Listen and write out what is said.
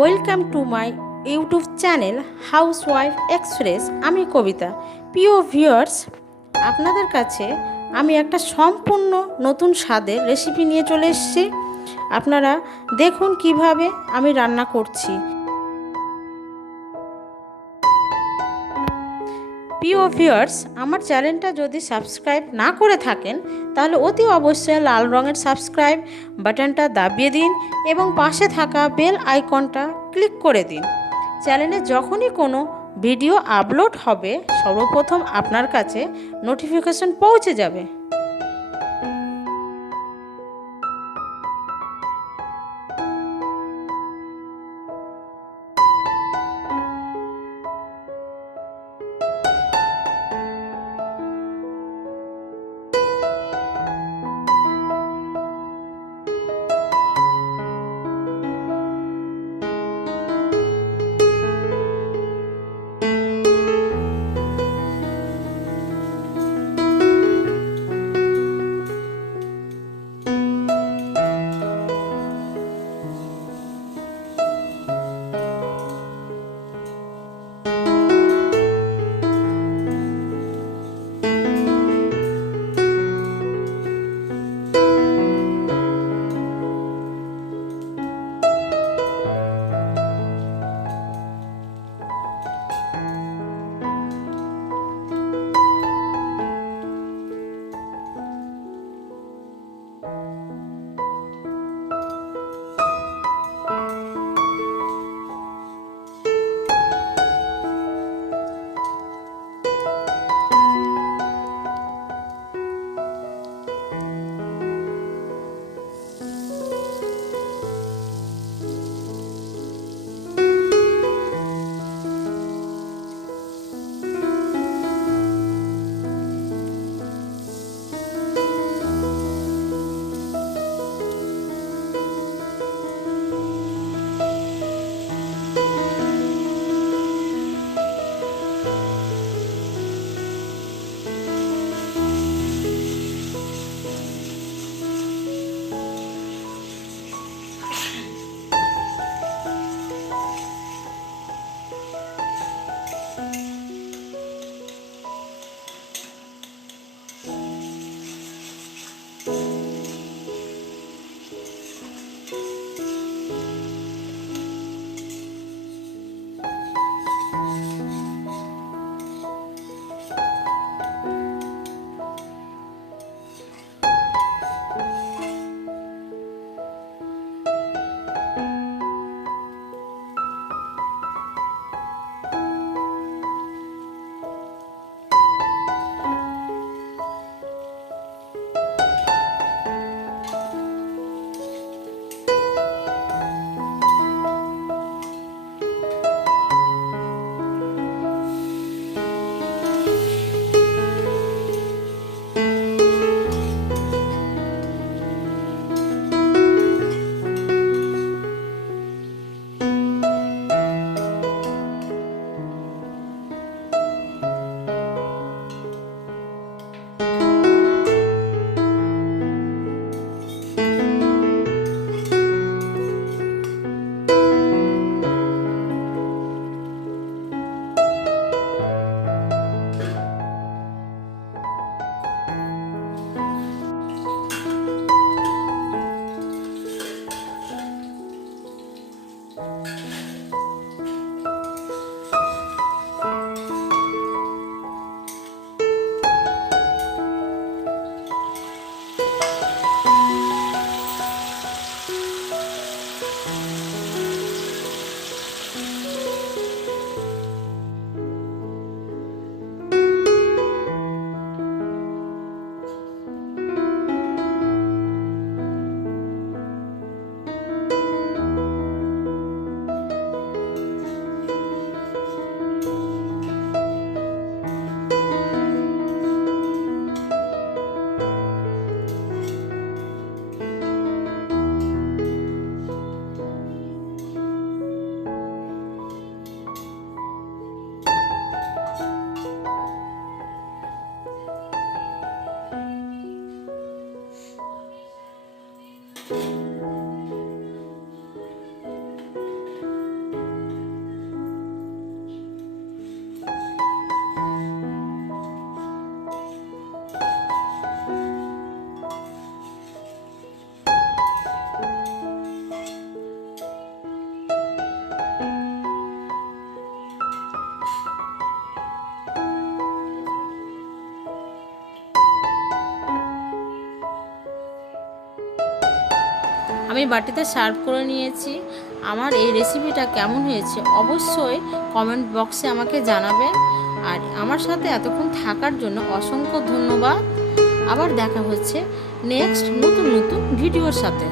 Welcome to my YouTube channel housewife express. আমি কবিতা। প্রিয় viewers, আপনাদের কাছে আমি একটা সম্পূর্ণ নতুন স্বাদের রেসিপি নিয়ে চলে এসেছি। আপনারা দেখুন কিভাবে আমি রান্না করছি। প্রিয় ভিউয়ার্স, আমার চ্যানেলটা যদি সাবস্ক্রাইব না করে থাকেন তাহলে অতি অবশ্যই লাল রঙের সাবস্ক্রাইব বাটনটা দাবিয়ে দিন এবং পাশে থাকা বেল আইকনটা ক্লিক করে দিন। চ্যানেলে যখনই কোনো ভিডিও আপলোড হবে সর্বপ্রথম আপনার কাছে নোটিফিকেশন পৌঁছে যাবে। আমি বাটিতে সার্ভ করে নিয়েছি। আমার এই রেসিপিটা কেমন হয়েছে অবশ্যই কমেন্ট বক্সে আমাকে জানাবেন। আর আমার সাথে এতক্ষণ থাকার জন্য অসংখ্য ধন্যবাদ। আবার দেখা হচ্ছে নেক্সট নতুন ভিডিওর সাথে।